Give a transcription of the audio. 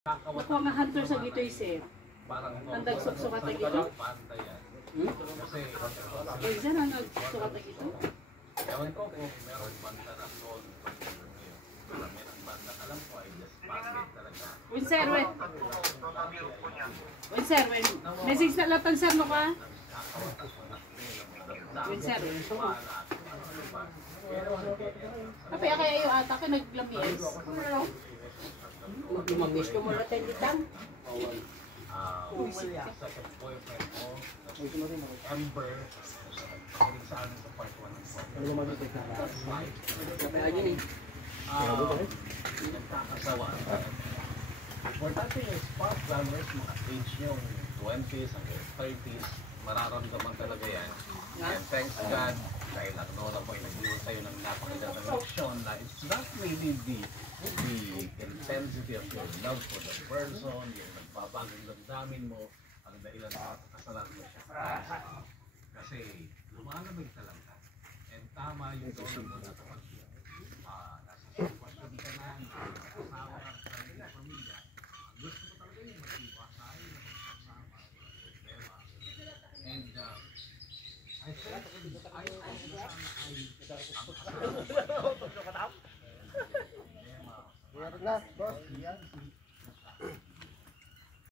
Nakuha nga hunter sa gito'y sir. Ang nagsukat na gito. Minsan ang nagsukat na gito. Ewan ko kung meron banda na soul. Marami ng banda alam ko ay disbanded talaga. Win sir, win. Win sir, win. Message na latan sir mo ka? Win sir. Tapi kaya yung ata ka naglamies. Mag-mamiss ko mo natin ditang. Second boyfriend ko, Ember, nagpagaling sa amin sa part 1 ng nagkakasawa. Importante yung spark plumbers, mga age nyo, 20s hanggang 30s, mararamdaman talaga yan. And thanks God, dahil nakunora po ay nag-iwan tayo ng napakagandang leksyon na it's not really the intensity of your love for the person, yung nagbabagong damdamin mo, ang dahilan sa kasalan mo siya. Kasi lumalamig talaga. And tama yung doon mo na kapag nasa sitwasyon ka na, asawa ka sa iyong pamilya, ang gusto mo talaga yung mag-iwasay, magkasama, problema. And I think ay